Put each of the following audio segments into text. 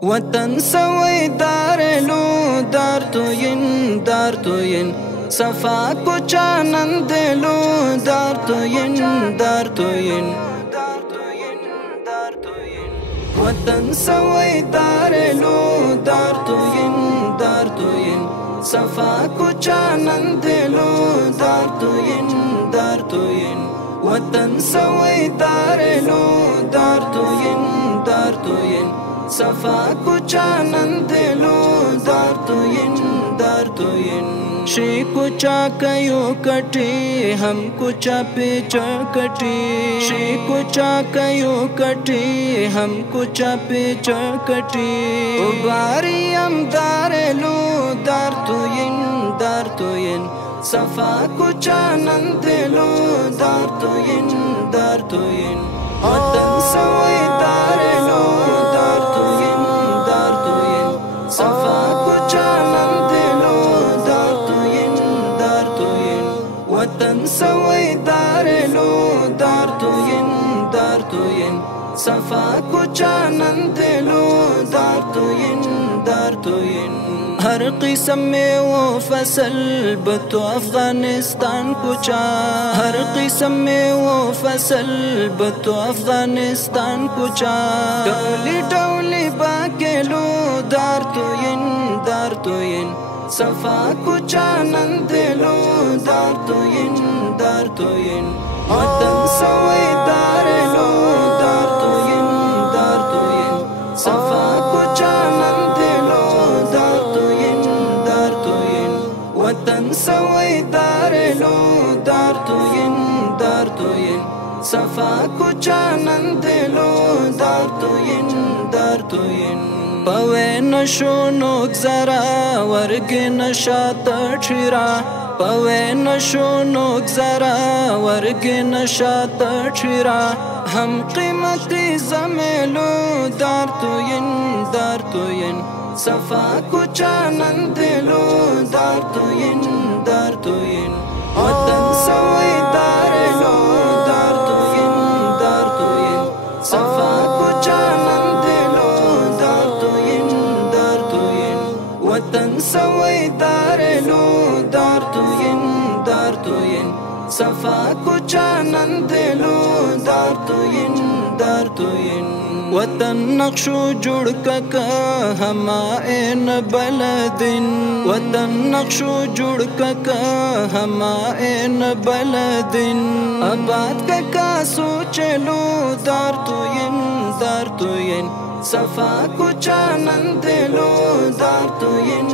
وطن سوی دارلو دار توین صفا کچا نندلو دار توین وطن سوی دارلو دار توین صفا کچا نندلو دار توین وطن سوی دارلو دار توین صفا کچا نندلو دار توین شی کچا کیو کٹی ہم کچا پیچا کٹی شی کچا کیو کٹی ہم کچا پیچا کٹی باری ام دارلو دار توین صفا کچا نندلو دار توین وطن سوی دارلو دار توین صفا کچا نندلو دار توین وطن سوی دارلو دار توین صفا کچا نندلو دار توین ہر قسم میں وہ فصل بتو افغانستان کچا ہر قسم میں وہ فصل بتو افغانستان کچا ڈولی ڈولی باکلو دار توین صفا کچا نندلو دار توین وطن سوی دارلو دار توین صفا کچا نندلو دار توین وطن سوی دارلو دار توین صفا کچا نندلو دار توین پوے نشو نوک زرا ورگ نشات چھرا پوے نشو نوک زرا ورگ نشات چھرا ہم قیمتی زمیلو دار توین صفا کچا نندلو دار توین وطن سوی دارلو دار توین صفا کچا نندلو دار توین وطن سوی دارلو دار توین صفا کچا نندلو دار توین وطن نقشو جوڑ ککا ہما این بلدن وطن نقشو جوڑ ککا ہما این بلدن آباد ککا سوچلو دار توین صفا کچا نندلو دار توین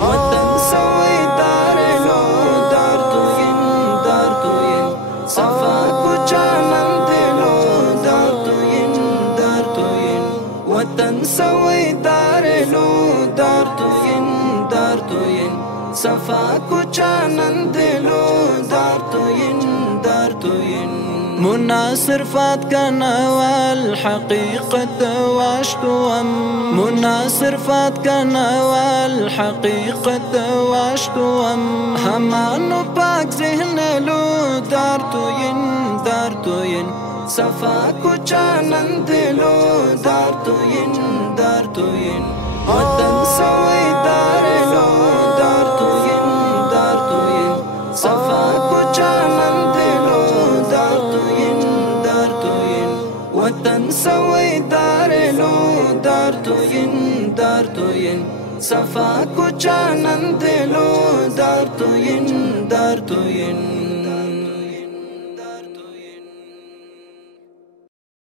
وطن سوی دارلو دار توین صفا کچا نندلو دار توین وطن سوی دارلو دار توین صفا کچا نندلو دار توین مناصر فات کا نوال حقیقت واشتوام مناصر فات کا نوال حقیقت واشتوام ہمانو پاک ذہن لو دار توین صفا کچا نندلو دار توین وطن سوی دارلو دار توین صفا کچا نندلو دار توین وطن سوی دارلو دار توین صفا کچا نندلو دار توین